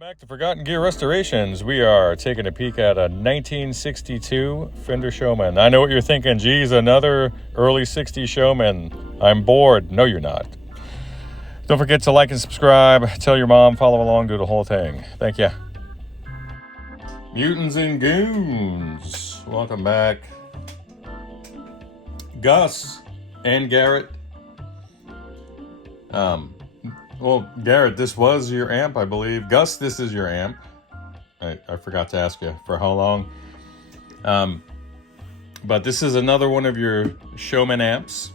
Back to Forgotten Gear Restorations. We are taking a peek at a 1962 Fender Showman. I know what you're thinking. Geez, another early 60s Showman. I'm bored. No, you're not. Don't forget to like and subscribe. Tell your mom, follow along, do the whole thing. Thank you. Mutants and Goons. Welcome back. Gus and Garrett. Well, Garrett, this was your amp, I believe. Gus, this is your amp. I forgot to ask you for how long. But this is another one of your Showman amps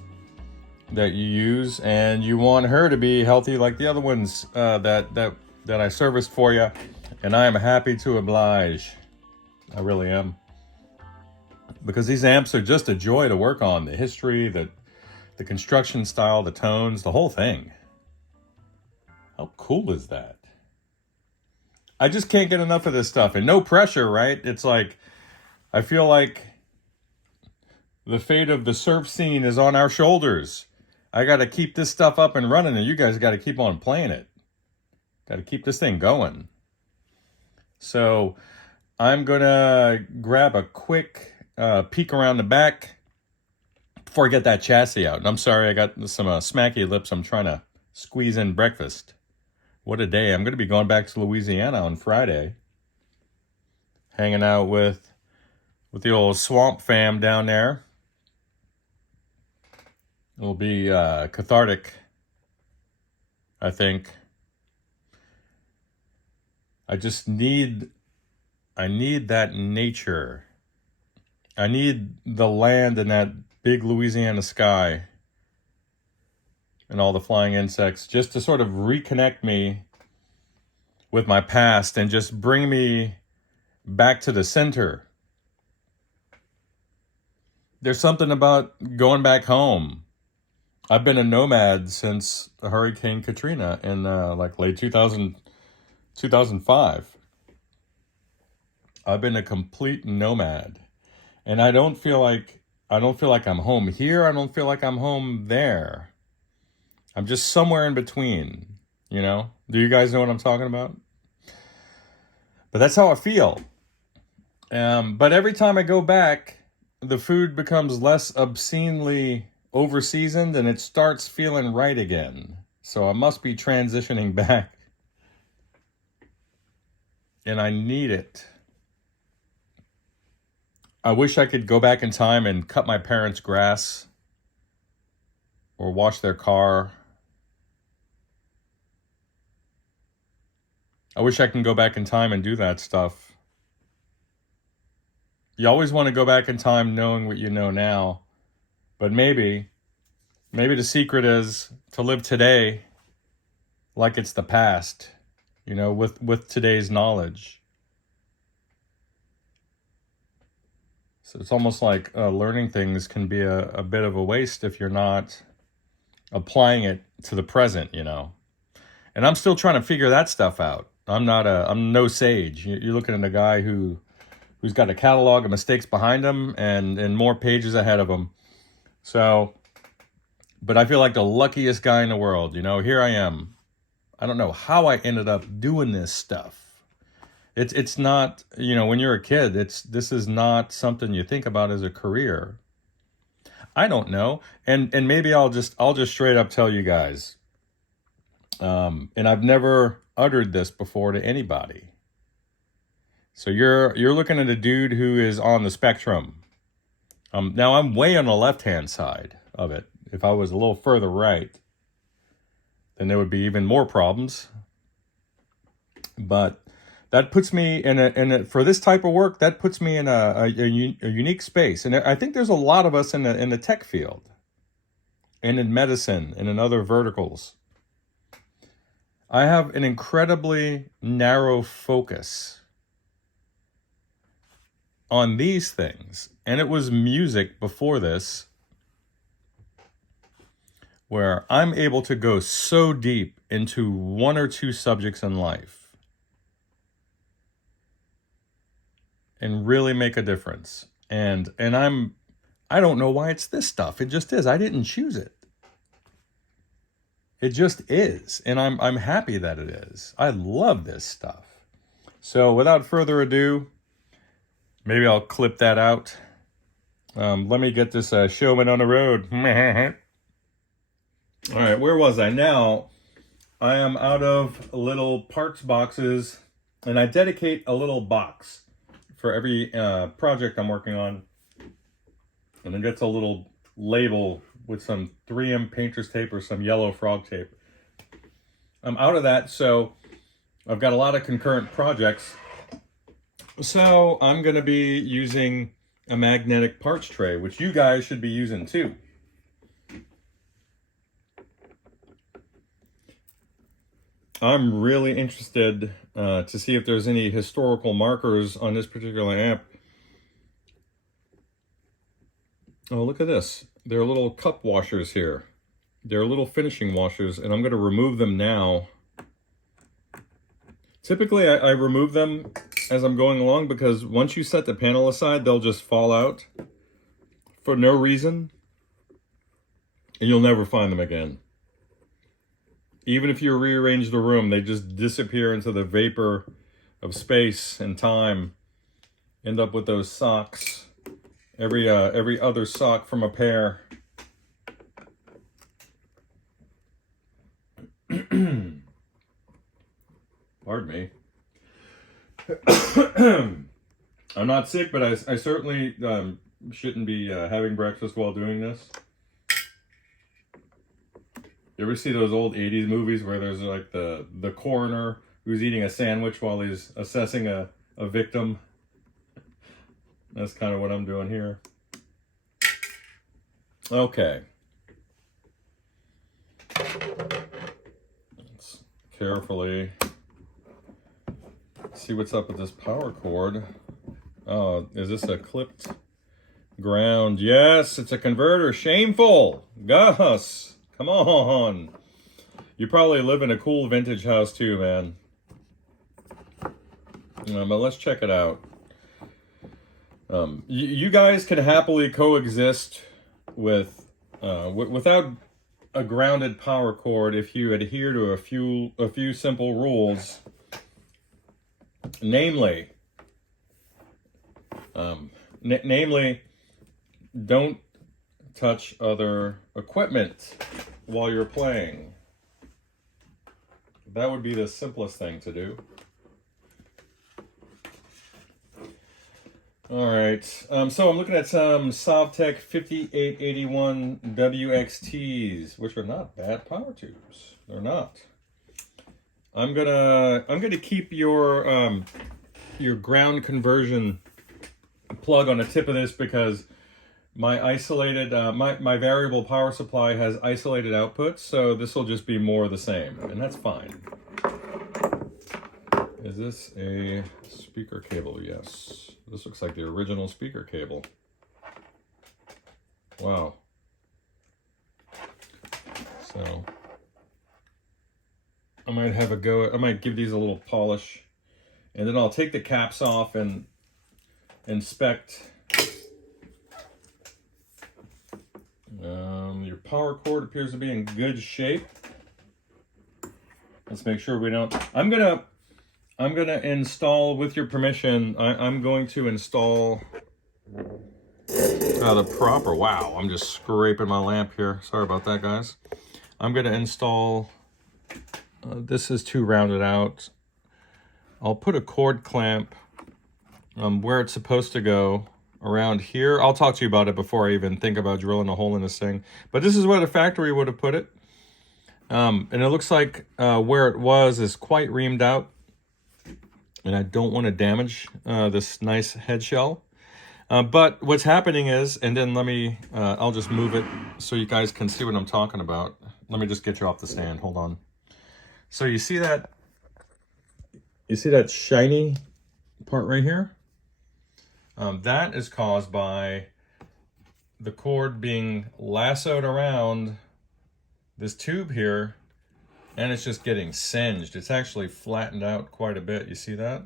that you use, and you want her to be healthy like the other ones that I serviced for you. And I am happy to oblige. I really am. Because these amps are just a joy to work on. The history, the construction style, the tones, the whole thing. How cool is that? I just can't get enough of this stuff. And no pressure, right? It's like, I feel like the fate of the surf scene is on our shoulders. I got to keep this stuff up and running, and you guys got to keep on playing it. Got to keep this thing going. So I'm going to grab a quick peek around the back before I get that chassis out. And I'm sorry, I got some smacky lips. I'm trying to squeeze in breakfast. What a day. I'm going to be going back to Louisiana on Friday. Hanging out with the old swamp fam down there. It'll be cathartic, I think. I need that nature. I need the land and that big Louisiana sky and all the flying insects just to sort of reconnect me with my past and just bring me back to the center. There's something about going back home. I've been a nomad since Hurricane Katrina in like late 2005. I've been a complete nomad. And I don't feel like I'm home here. I don't feel like I'm home there. I'm just somewhere in between, you know? Do you guys know what I'm talking about? But that's how I feel. But every time I go back, the food becomes less obscenely over-seasoned and it starts feeling right again. So I must be transitioning back. And I need it. I wish I could go back in time and cut my parents' grass or wash their car. I wish I can go back in time and do that stuff. You always want to go back in time knowing what you know now. But maybe the secret is to live today like it's the past, you know, with today's knowledge. So it's almost like learning things can be a bit of a waste if you're not applying it to the present, you know. And I'm still trying to figure that stuff out. I'm no sage. You're looking at a guy who's got a catalog of mistakes behind him and more pages ahead of him. So, but I feel like the luckiest guy in the world, you know. Here I am. I don't know how I ended up doing this stuff. It's not, you know, when you're a kid, this is not something you think about as a career. I don't know. And maybe I'll just straight up tell you guys. And I've never uttered this before to anybody. So you're looking at a dude who is on the spectrum. Now I'm way on the left-hand side of it. If I was a little further right, then there would be even more problems. But that puts me for this type of work, that puts me in a unique space. And I think there's a lot of us in the tech field and in medicine and in other verticals. I have an incredibly narrow focus on these things. And it was music before this where I'm able to go so deep into one or two subjects in life and really make a difference. And I don't know why it's this stuff. It just is. I didn't choose it. It just is. And I'm happy that it is. I love this stuff. So without further ado, maybe I'll clip that out. Let me get this Showman on the road. All right, where was I? Now, I am out of little parts boxes, and I dedicate a little box for every project I'm working on. And it gets a little label with some 3M painter's tape or some yellow frog tape. I'm out of that, so I've got a lot of concurrent projects. So I'm going to be using a magnetic parts tray, which you guys should be using too. I'm really interested to see if there's any historical markers on this particular amp. Oh, look at this. There are little cup washers here. They're little finishing washers, and I'm going to remove them now. Typically, I remove them as I'm going along because once you set the panel aside, they'll just fall out for no reason, and you'll never find them again. Even if you rearrange the room, they just disappear into the vapor of space and time. End up with those socks. Every other sock from a pair. Pardon me. I'm not sick, but I certainly shouldn't be having breakfast while doing this. You ever see those old 80s movies where there's like the coroner who's eating a sandwich while he's assessing a victim? That's kind of what I'm doing here. Okay. Let's carefully see what's up with this power cord. Oh, is this a clipped ground? Yes, it's a converter. Shameful. Gus. Come on. You probably live in a cool vintage house too, man. But let's check it out. You guys can happily coexist with without a grounded power cord if you adhere to a few simple rules. Namely, don't touch other equipment while you're playing. That would be the simplest thing to do. All right, so I'm looking at some Sovtech 5881 WXTs, which are not bad power tubes. They're not. I'm gonna keep your ground conversion plug on the tip of this because my isolated my variable power supply has isolated outputs, so this will just be more of the same, and that's fine. Is this a speaker cable? Yes. This looks like the original speaker cable. Wow. So I might have a go. I might give these a little polish, and then I'll take the caps off and inspect. Your power cord appears to be in good shape. Let's make sure we don't. I'm gonna install, with your permission, I'm going to install the proper. Wow, I'm just scraping my lamp here. Sorry about that, guys. I'm gonna install. This is too rounded out. I'll put a cord clamp where it's supposed to go. Around here. I'll talk to you about it before I even think about drilling a hole in this thing. But this is where the factory would have put it. And it looks like where it was is quite reamed out. And I don't want to damage this nice head shell. But what's happening is, and then let me, I'll just move it so you guys can see what I'm talking about. Let me just get you off the stand. Hold on. So you see that shiny part right here? That is caused by the cord being lassoed around this tube here, and it's just getting singed. It's actually flattened out quite a bit. You see that?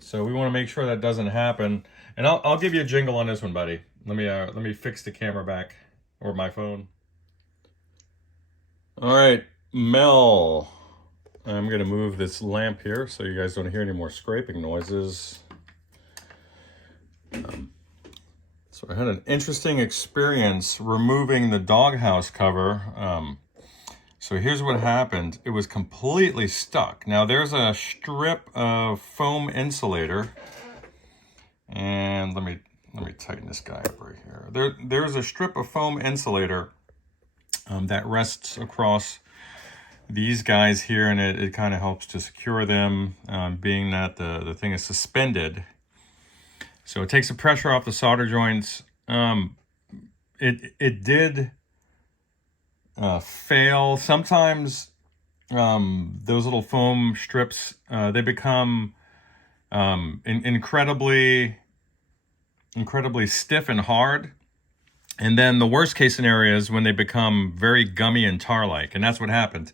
So we want to make sure that doesn't happen. And I'll give you a jingle on this one, buddy. Let me fix the camera back, or my phone. All right, Mel. I'm going to move this lamp here so you guys don't hear any more scraping noises. So I had an interesting experience removing the doghouse cover. So here's what happened. It was completely stuck. Now there's a strip of foam insulator, and let me tighten this guy up right here. There's a strip of foam insulator that rests across these guys here, and it kind of helps to secure them, being that the thing is suspended. So it takes the pressure off the solder joints. It did fail. Sometimes those little foam strips, they become incredibly stiff and hard. And then the worst case scenario is when they become very gummy and tar-like, and that's what happened.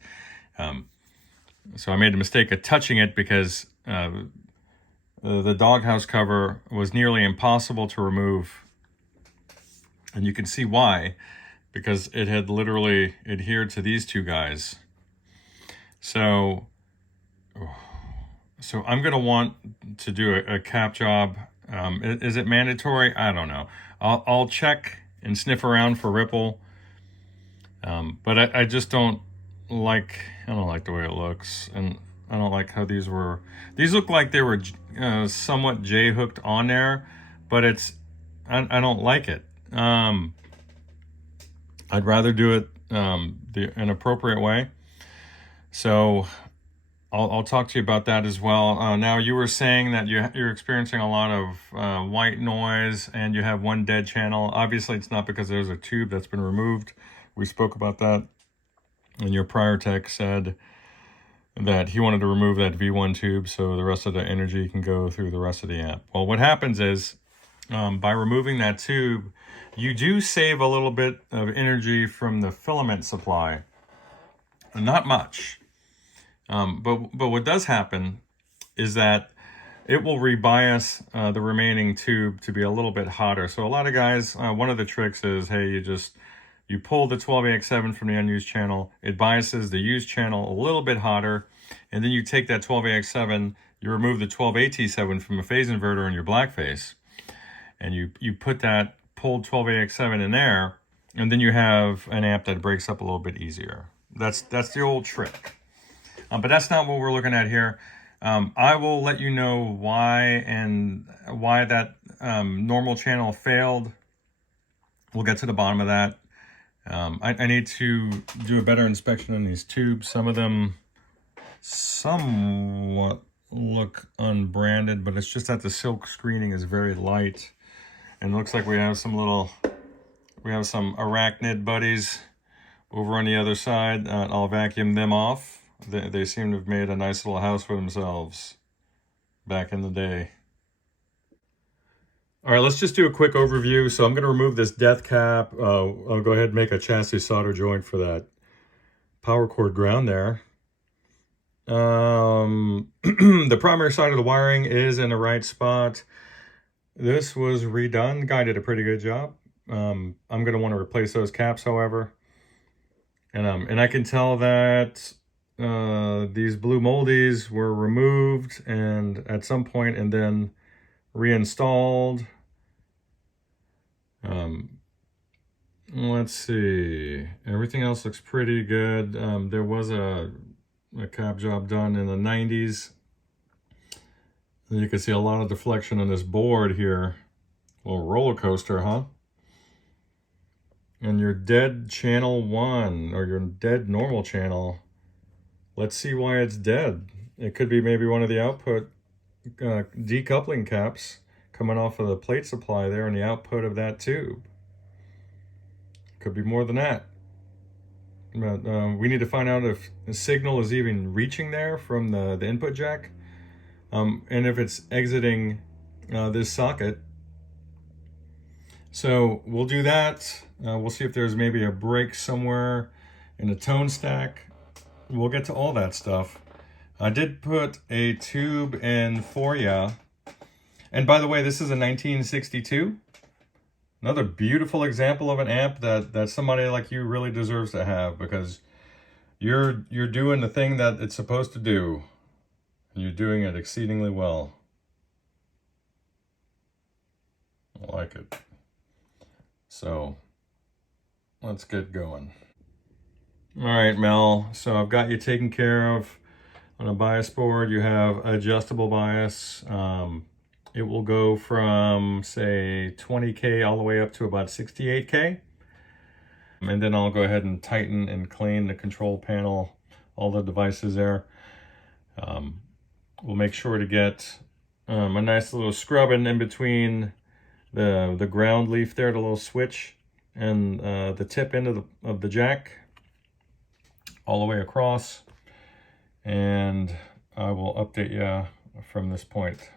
So I made the mistake of touching it because the doghouse cover was nearly impossible to remove. And you can see why, because it had literally adhered to these two guys. So I'm going to want to do a cap job. Is it mandatory? I don't know. I'll check and sniff around for ripple. But I just don't like the way it looks. And I don't like how these look like they were somewhat J-hooked on there, but I don't like it. I'd rather do it an appropriate way. So I'll talk to you about that as well. Now you were saying that you're experiencing a lot of white noise and you have one dead channel. Obviously it's not because there's a tube that's been removed. We spoke about that. And your prior tech said that he wanted to remove that V1 tube so the rest of the energy can go through the rest of the amp. Well, what happens is by removing that tube, you do save a little bit of energy from the filament supply. Not much. But what does happen is that it will rebias the remaining tube to be a little bit hotter. So a lot of guys, one of the tricks is, hey, you pull the 12AX7 from the unused channel, it biases the used channel a little bit hotter, and then you take that 12AX7, you remove the 12AT7 from a phase inverter in your black face, and you put that pulled 12AX7 in there, and then you have an amp that breaks up a little bit easier. That's the old trick. But that's not what we're looking at here. I will let you know why that normal channel failed. We'll get to the bottom of that. I need to do a better inspection on these tubes. Some of them somewhat look unbranded, but it's just that the silk screening is very light. And it looks like we have some arachnid buddies over on the other side. I'll vacuum them off. They seem to have made a nice little house for themselves back in the day. All right, let's just do a quick overview. So I'm going to remove this death cap. I'll go ahead and make a chassis solder joint for that power cord ground there. The primary side of the wiring is in the right spot. This was redone. The guy did a pretty good job. I'm going to want to replace those caps, however. And I can tell that these blue moldies were removed and at some point and then reinstalled. Let's see. Everything else looks pretty good. There was a cap job done in the 90s. And you can see a lot of deflection on this board here. A little roller coaster, huh? And your dead channel 1 or your dead normal channel. Let's see why it's dead. It could be maybe one of the output decoupling caps coming off of the plate supply there in the output of that tube. Could be more than that. But we need to find out if the signal is even reaching there from the input jack, and if it's exiting this socket. So we'll do that. We'll see if there's maybe a break somewhere in the tone stack. We'll get to all that stuff. I did put a tube in for you. And by the way, this is a 1962. Another beautiful example of an amp that somebody like you really deserves to have, because you're doing the thing that it's supposed to do. And you're doing it exceedingly well. I like it. So let's get going. All right, Mel. So I've got you taken care of. On a bias board, you have adjustable bias. It will go from, say, 20K all the way up to about 68K. And then I'll go ahead and tighten and clean the control panel, all the devices there. We'll make sure to get a nice little scrubbing in between the ground leaf there, the little switch, and the tip end of the jack, all the way across. And I will update you from this point.